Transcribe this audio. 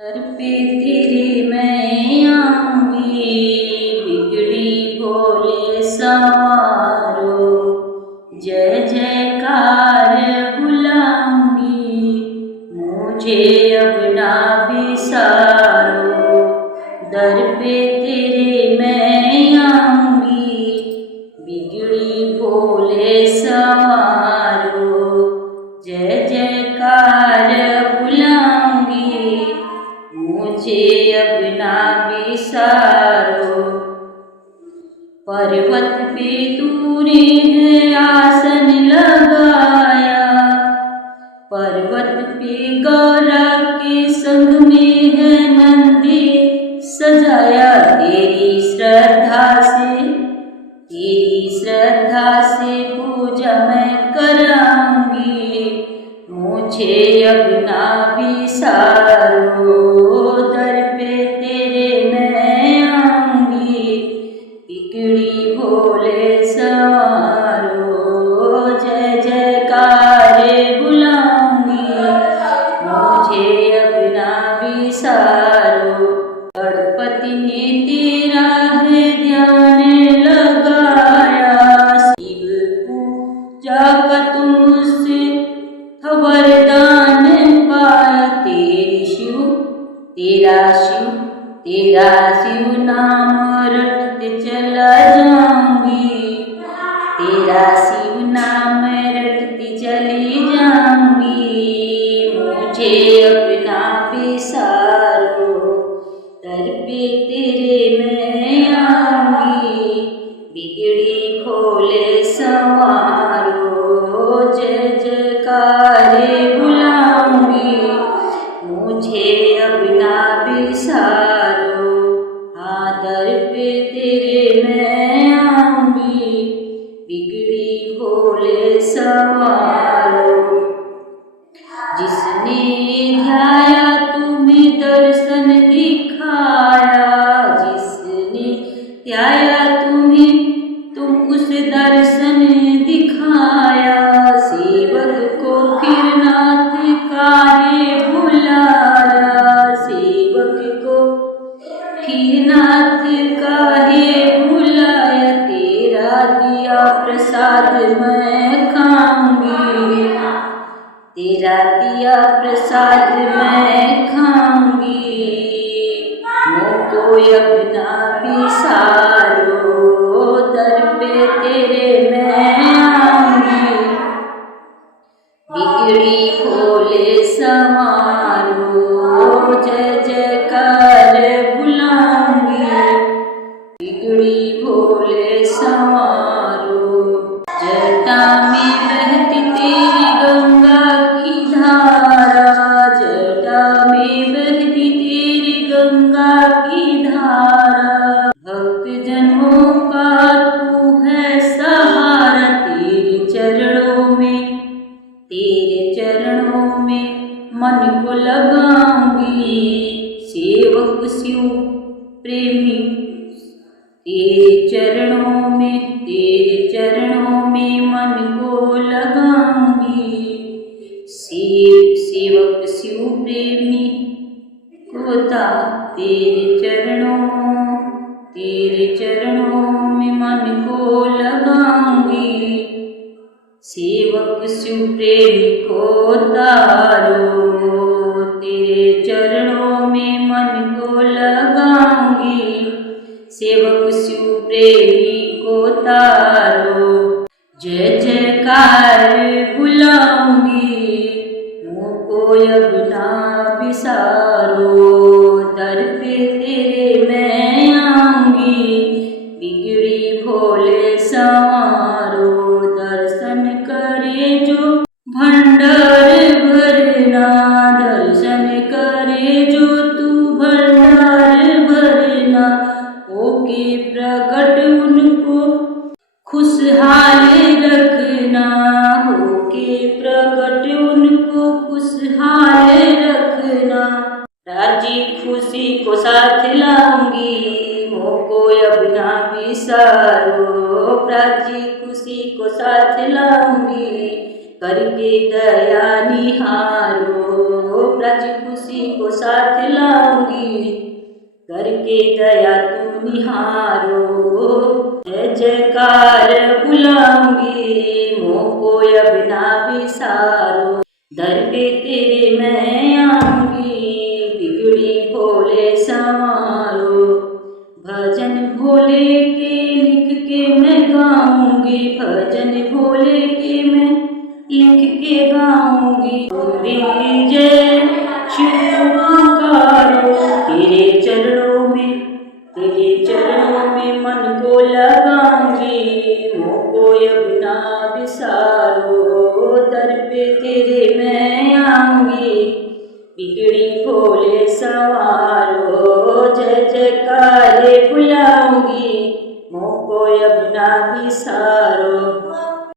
दर पे तेरे मैं आऊंगी, बिगड़ी भोले सवारो, जय जयकार बुलाऊंगी, मुझे अब ना बिसारो। दर पे तेरे मैं आऊंगी, बिगड़ी भोले सवारो, जय जयकार बुलाऊंगी, मुझे अब ना बिसारो। पर्वत पे तूने है आसन लगाया, पर्वत पे गौरा के संग में है नंदी सजाया। तेरी श्रद्धा से पूजा मैं कराऊंगी, मुझे अब ना बिसारो। दर पे तेरे मैं आऊंगी, बिगड़ी भोले सवारो, जय जयकार बुलाऊंगी, मुझे अब ना बिसारो। गणपति ने तेरा है ध्यान लगाया, शिव पूजा का तुमसे वरदान पाया। तेरा शिव नाम रटते चला जाऊंगी, तेरा शिव नाम रटती चली जाऊंगी, मुझे अपना बिसारो। दर पे तेरे मैं आऊंगी, बिगड़ी भोले सवारो, जय जयकार बुलाऊंगी, मुझे अब ना बिसारो। हाँ, दर पे तेरे मैं आऊंगी, बिगड़ी भोले सवारो। जिसने ध्याया तुम्हें दर्शन दिखाया, जिसने ध्याया तुम्हें तुम उसे दर्शन दिखाया। सेवक को फिर नाथ काहे बुलाया, सेवक को फिर नाथ काहे बुलाया। तेरा दिया प्रसाद मैं खाऊंगी, तेरा दिया प्रसाद मैं खाऊंगी, मुझको अब ना बिसारो। दर पे तेरे मैं आऊंगी, बिगड़ी भोले सवारो, जय जयकार बुलाऊंगी, बिगड़ी भोले सवारो। जटा में बहती तेरी गंगा की धारा, जटा में बहती तेरी गंगा की धारा। भक्त जनों का तू है सहारा, तेरे चरणों में मन को लगाऊंगी। सेवक शिव प्रेमी तेरे चरणों में मन को लगाऊंगी। सेवक शिव प्रेमी कोता तेरे चरणों में मन को लगाऊंगी। सेवक शिव प्रेमी को तारो, तेरे चरणों में मन को लगाऊंगी। सेवक शिव प्रेमी को तारो, जय जयकार बुलाऊंगी, मुझको अब ना बिसारो। दर पे तेरे मैं आऊंगी, बिगड़ी भोले सवारो। दर्शन करे जो भंडार भरना, दर्शन करे जो तू भंडार भरना। होके प्रकट उनको खुशहाल रखना, होके प्रकट उनको खुशहाल रखना। राजी खुशी को साथ लाऊंगी, मुझको अब ना बिसारो। राजी खुशी को साथ लाऊंगी, करके दया निहारो, ब्रज खुशी को साथ लाऊंगी, करके दया तुम निहारो। जय जयकार बुलाऊंगी, मोको अब ना बिसारो, दर पे तेरे मैं आऊंगी, बिगड़ी भोले संवारो। भजन भोले के लिख के मैं गाऊंगी, भजन भोले के मैं लिख के गाऊंगी। मेरी जय शिव पुकारो, तेरे चरणों में मन को लगाऊंगी, मोको अब ना बिसारो, दर पे तेरे मैं आऊंगी, बिगड़ी भोले